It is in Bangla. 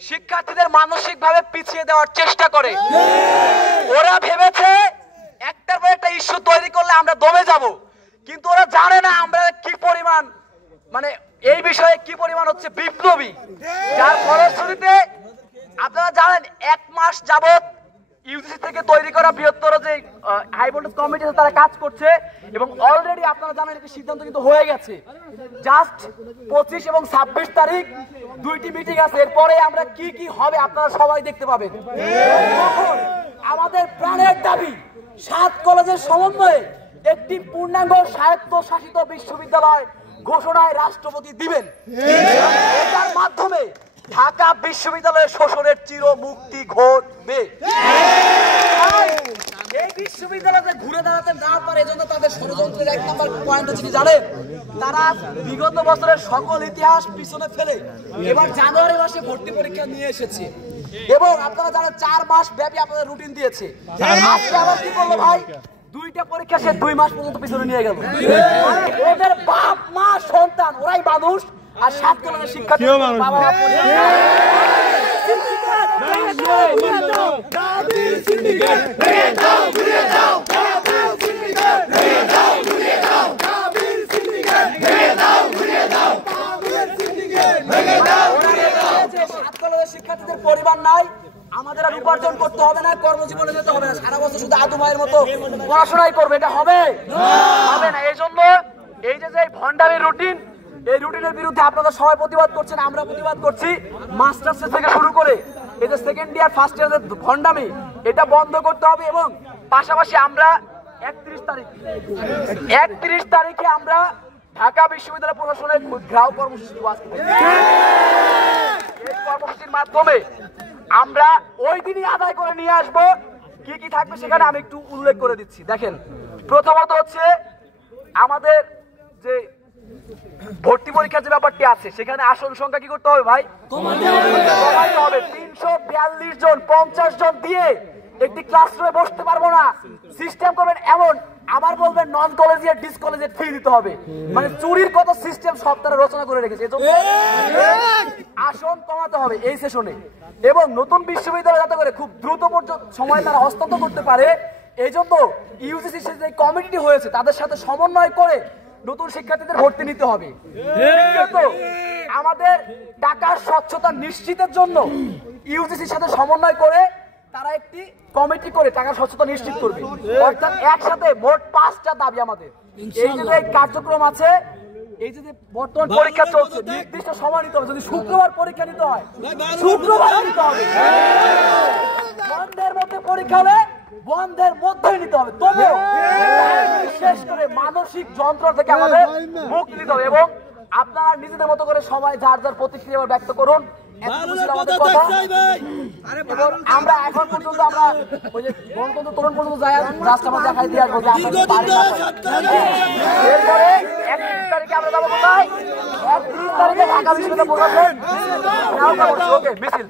শিক্ষার্থীদের মানসিকভাবে পিছিয়ে দেওয়ার চেষ্টা করে। ওরা ভেবেছে একটার পর একটা ইস্যু তৈরি করলে আমরা দমে যাব, কিন্তু ওরা জানে না আমরা কি পরিমাণ মানে এই বিষয়ে কি পরিমাণ হচ্ছে বিপ্লবী। যার ফলশ্রুতিতে আপনারা জানেন 1 মাস যাবত ইউজিসি থেকে তৈরি করা বৃহত্তর যে হাই ভোল্টেজ কমিটি আছে তারা কাজ করছে এবং অলরেডি আপনারা জানেন একটা সিদ্ধান্ত কিন্তু হয়ে গেছে। জাস্ট 25 এবং 26 তারিখ 2টি মিটিং আছে, এরপরে আমরা কি কি হবে আপনারা সবাই দেখতে পাবেন। আমাদের প্রাণের দাবি 7 কলেজের সমন্বয়ে একটি পূর্ণাঙ্গ স্বায়ত্তশাসিত বিশ্ববিদ্যালয় ঘোষণায় রাষ্ট্রপতি দিবেন। এটার মাধ্যমে ঢাকা বিশ্ববিদ্যালয়ের শোষণের চির মুক্তি ঘটবে। এই বিশ্ববিদ্যালয়ে ঘুরে দাঁড়াতে না পারে এজন্য তাদের ষড়যন্ত্রের 1 নম্বর পয়েন্ট হচ্ছে কি জানেন? তারা বিগত বছরের সকল ইতিহাস পিছনে ফেলে এবার জানুয়ারি মাসে ভর্তি পরীক্ষা নিয়ে এসেছে এবং আপনারা জানেন 4 মাস ব্যাপী আপনাদের রুটিন দিয়েছে। আজকে আবার কি করলো ভাই? 2টা পরীক্ষা সে 2 মাস পর্যন্ত পিছনে নিয়ে গেল। ওদের বাপ মা সন্তান ওরাই মানুষ, আর 7 কলেজের শিক্ষার্থী বাবা মা শিক্ষার্থীদের পরিবার নাই, আমাদের আর উপার্জন করতে হবে না, কর্মজীবনে যেতে হবে না, সারা বছর শুধু আদু ভাইয়ের মতো পড়াশোনাই করবে, এটা হবে না। এই জন্য এই যে ভণ্ডামির রুটিন, এই রুটিনের বিরুদ্ধে আপনারা সবাই প্রতিবাদ করছেন, আমরা প্রতিবাদ করছি। মাস্টার্স থেকে শুরু করে এই যে সেকেন্ড ইয়ার ফার্স্ট ইয়ারের ভণ্ডামি, এটা বন্ধ করতে হবে এবং পাশাপাশি আমরা 31 তারিখে আমরা ঢাকা বিশ্ববিদ্যালয় প্রশাসনের ঘেরাও কর্মসূচি এই কর্মসূচির মাধ্যমে আমরা ওই দিনই আদায় করে নিয়ে আসবো। কি কি থাকবে সেখানে আমি একটু উল্লেখ করে দিচ্ছি। দেখেন, প্রথমত হচ্ছে আমাদের যে ভর্তি পরীক্ষার যে ব্যাপারটি আছে সেখানে আসন সংখ্যা কি করতে হবে ভাই? কমাতে হবে। 342 জন 50 জন দিয়ে একটি ক্লাসরুমে বসতে পারবো না, সিস্টেম করবেন এমন, আবার বলবেন নন কলেজিয়েট ডিসকলেজিয়েট ফি দিতে হবে, মানে চুরির কত সিস্টেম সব তারা রচনা করে রেখেছে। এজন্য আসন কমাতে হবে এই সেশনে এবং নতুন বিশ্ববিদ্যালয় যাতে করে খুব দ্রুত সময় তারা হস্তান্তর করতে পারে, এই জন্য ইউজিসি যে কমিটি হয়েছে তাদের সাথে সমন্বয় করে নতুন শিক্ষার্থীদের ভর্তি নিতে হবে। আমাদের টাকার স্বচ্ছতা নিশ্চিতের জন্য ইউজিসির সাথে সমন্বয় করে তারা একটি কমিটি করে টাকার স্বচ্ছতা নিশ্চিত করবে। অর্থাৎ একসাথে মোট 5টা দাবি আমাদের। এই যে কার্যক্রম আছে, এই যে বর্তমান পরীক্ষা চলছে, নির্দিষ্ট সময় নিতে হবে। যদি শুক্রবার পরীক্ষা নিতে হয় শুক্রবার নিতে হবে, বন্ধের মধ্যে পরীক্ষা হলে বন্ধের মধ্যেই নিতে হবে। তবে বিশেষ করে মানসিক যন্ত্রণা থেকে আমাদের মুক্তি দিতে হবে এবং আপনারা নিজেদের মতো করে সবাই যার যার প্রতিক্রিয়া ব্যক্ত করুন। আমরা এখন পর্যন্ত আমরা ওই যে গণতন্ত্র তরুণ পর্যন্ত যাই রাস্তা দেখাই দিয়ে আসবো। এরপরে 31 তারিখে আমরা যাবো কোথায়? 31 তারিখে ঢাকা বিশ্ববিদ্যালয় প্রশাসন মিছিল।